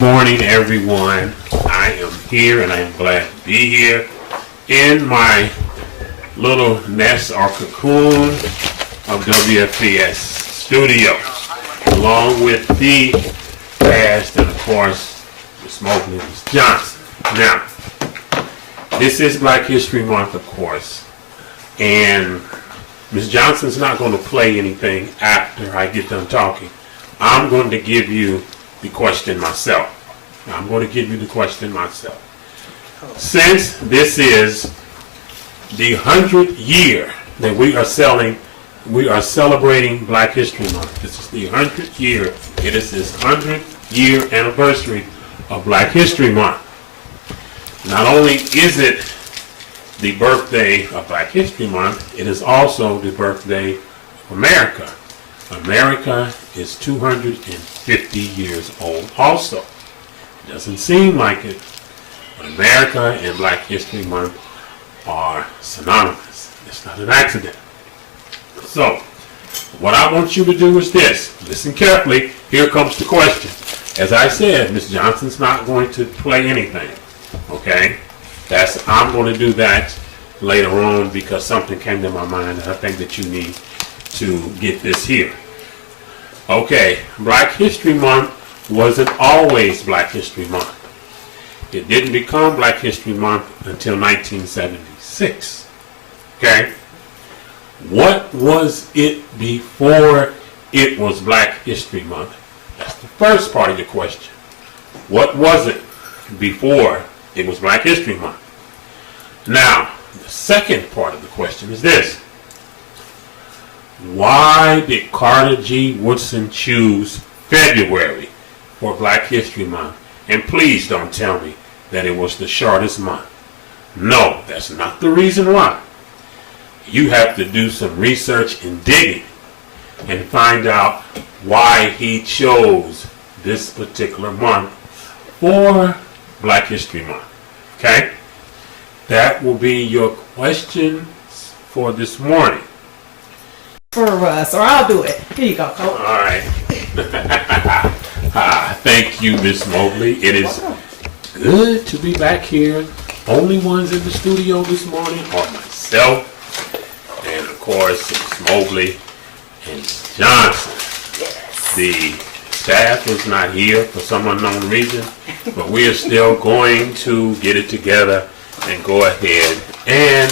Morning, everyone. I am here and I am glad to be here in my little nest or cocoon of WFPS studio, along with the past and, of course, Miss Mobley, Miss Johnson. Now, this is Black History Month, of course, and Miss Johnson's not going to play anything after I get done talking. I'm going to give you the question myself. I'm going to give you the question myself. Since this is the 100th year that we are celebrating Black History Month. This is the 100th year. It is this 100th year anniversary of Black History Month. Not only is it the birthday of Black History Month, it is also the birthday of America. America is 250 years old also. It doesn't seem like it, but America and Black History Month are synonymous. It's not an accident. So, what I want you to do is this. Listen carefully. Here comes the question. As I said, Miss Johnson's not going to play anything. Okay? I'm going to do that later on because something came to my mind and I think that you need to get this here. Okay, Black History Month wasn't always Black History Month. It didn't become Black History Month until 1976. Okay? What was it before it was Black History Month? That's the first part of the question. What was it before it was Black History Month? Now, the second part of the question is this. Why did Carter G. Woodson choose February for Black History Month? And please don't tell me that it was the shortest month. No, that's not the reason why. You have to do some research and digging and find out why he chose this particular month for Black History Month. Okay? That will be your questions for this morning. For us, or I'll do it. Here you go, Coach. All right. Thank you, Miss Mobley. It is good to be back here. Only ones in the studio this morning are myself and, of course, Miss Mobley and Miss Johnson. Yes. The staff is not here for some unknown reason, but we are still going to get it together and go ahead and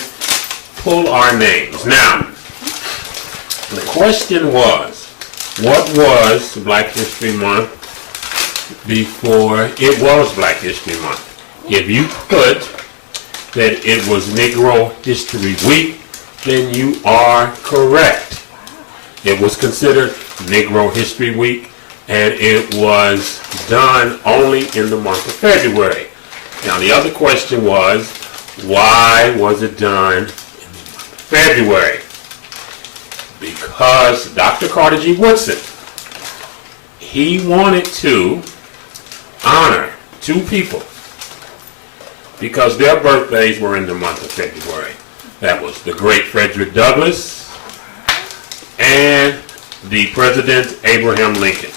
pull our names. Now, the question was, what was Black History Month before it was Black History Month? If you put that it was Negro History Week, then you are correct. It was considered Negro History Week, and it was done only in the month of February. Now, the other question was, why was it done in the month of February? Because Dr. Carter G. Woodson, he wanted to honor two people because their birthdays were in the month of February. That was the great Frederick Douglass and the President Abraham Lincoln.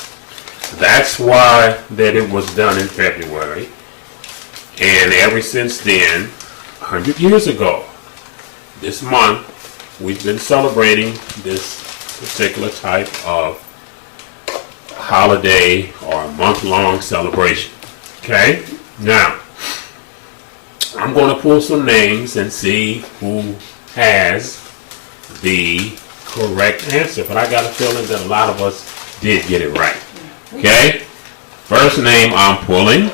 That's why that it was done in February. And ever since then, 100 years ago, this month, we've been celebrating this particular type of holiday or month-long celebration. Okay? Now, I'm going to pull some names and see who has the correct answer. But I got a feeling that a lot of us did get it right. Okay? First name I'm pulling.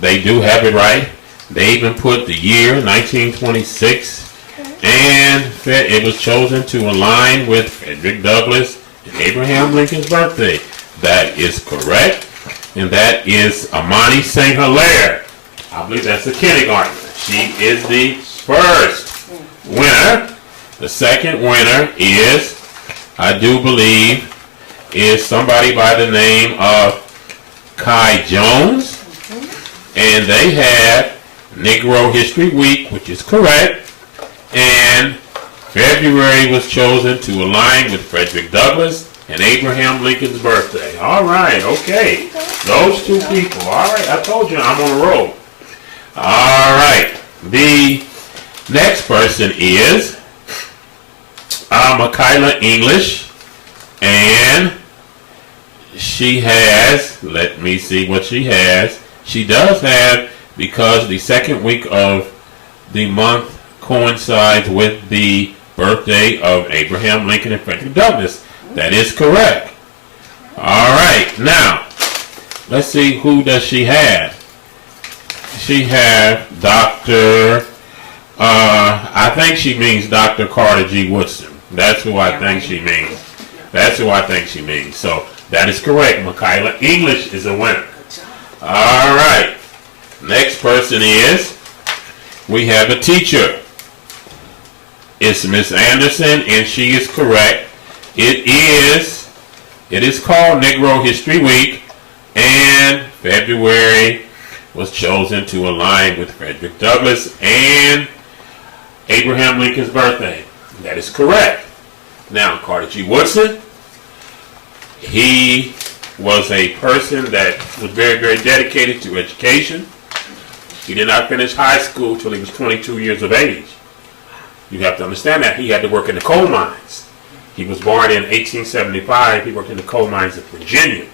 They do have it right. They even put the year, 1926. And it was chosen to align with Frederick Douglass and Abraham Lincoln's birthday. That is correct. And that is Amani St. Hilaire. I believe that's a kindergartner. She is the first winner. The second winner is, I do believe, is somebody by the name of Kai Jones. And they have Negro History Week, which is correct. And February was chosen to align with Frederick Douglass and Abraham Lincoln's birthday. All right, okay. Those two people. All right, I told you I'm on a roll. All right. The next person is Michaela English, and she has, let me see what she has. She does have, because the second week of the month coincides with the birthday of Abraham Lincoln and Frederick Douglass. That is correct. All right, now let's see, who does she have? She have Dr. I think she means Dr. Carter G. Woodson. That's who I think she means. That's who I think she means. So that is correct. Michaela English is a winner. All right. Next person is, we have a teacher. It's Miss Anderson, and she is correct. It is called Negro History Week, and February was chosen to align with Frederick Douglass and Abraham Lincoln's birthday. That is correct. Now, Carter G. Woodson, he was a person that was very, very dedicated to education. He did not finish high school till he was 22 years of age. You have to understand that. He had to work in the coal mines. He was born in 1875. He worked in the coal mines of Virginia.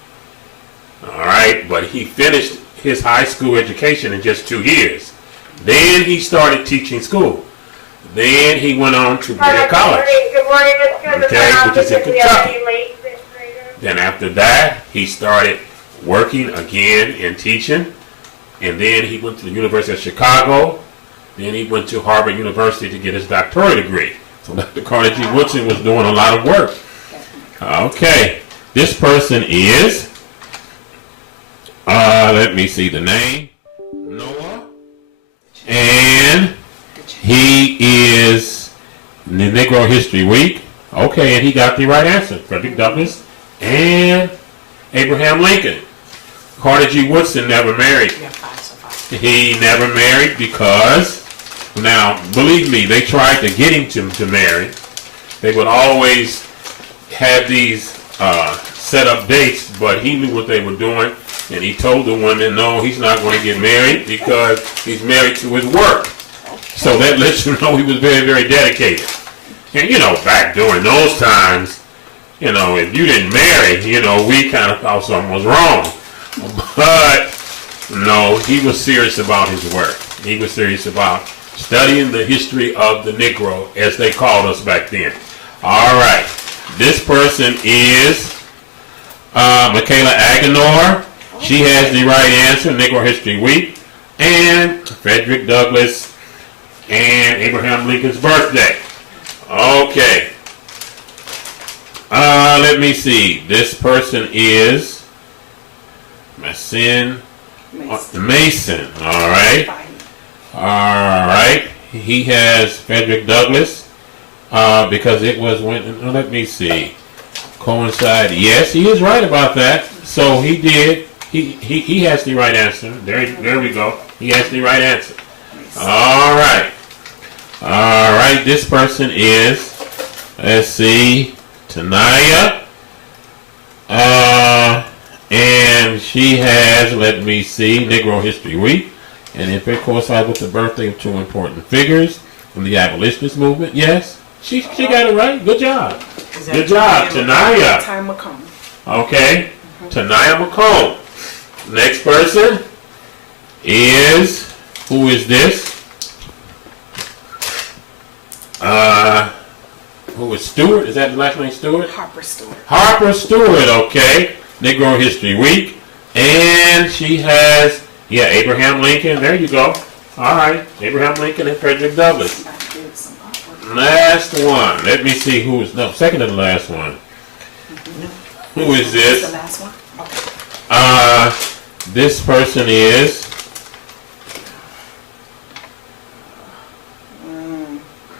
All right, but he finished his high school education in just 2 years. Then he started teaching school. Then he went on to Berea College, okay, which is in Kentucky. Then after that, he started working again in teaching. And then he went to the University of Chicago. Then he went to Harvard University to get his doctorate degree. So Dr. Carter G. Woodson was doing a lot of work. Okay, this person is, let me see the name, Noah, and he is the Negro History Week. Okay, and he got the right answer. Frederick Douglass and Abraham Lincoln. Carter G. Woodson never married. He never married because, now, believe me, they tried to get him to marry. They would always have these set up dates, but he knew what they were doing, and he told the women, no, he's not going to get married because he's married to his work. So that lets you know he was very, very dedicated. And, you know, back during those times, you know, if you didn't marry, you know, we kind of thought something was wrong. But, no, he was serious about his work. He was serious about studying the history of the Negro, as they called us back then. All right. This person is Michaela Aguilar. She has the right answer, Negro History Week, and Frederick Douglass and Abraham Lincoln's birthday. Okay. Let me see. This person is Mason. All right. All right. He has Frederick Douglass because it was when, let me see, coincide. Yes, he is right about that. So he did. He has the right answer. There we go. He has the right answer. All right. All right. This person is, let's see, Tanaya. And she has, let me see, Negro History Week. And if it coincides with the birthday of two important figures from the abolitionist movement, yes, she got it right. Good job. Good job, Tanaya. Okay, Tanaya McComb. Next person is, who is this? Who is Stewart? Is that the last name, Stewart? Harper Stewart. Harper Stewart, okay. Negro History Week. And she has, yeah, Abraham Lincoln. There you go. All right. Abraham Lincoln and Frederick Douglass. Last one. Let me see who is, no, second to the last one. Who is this? The last one? Okay. This person is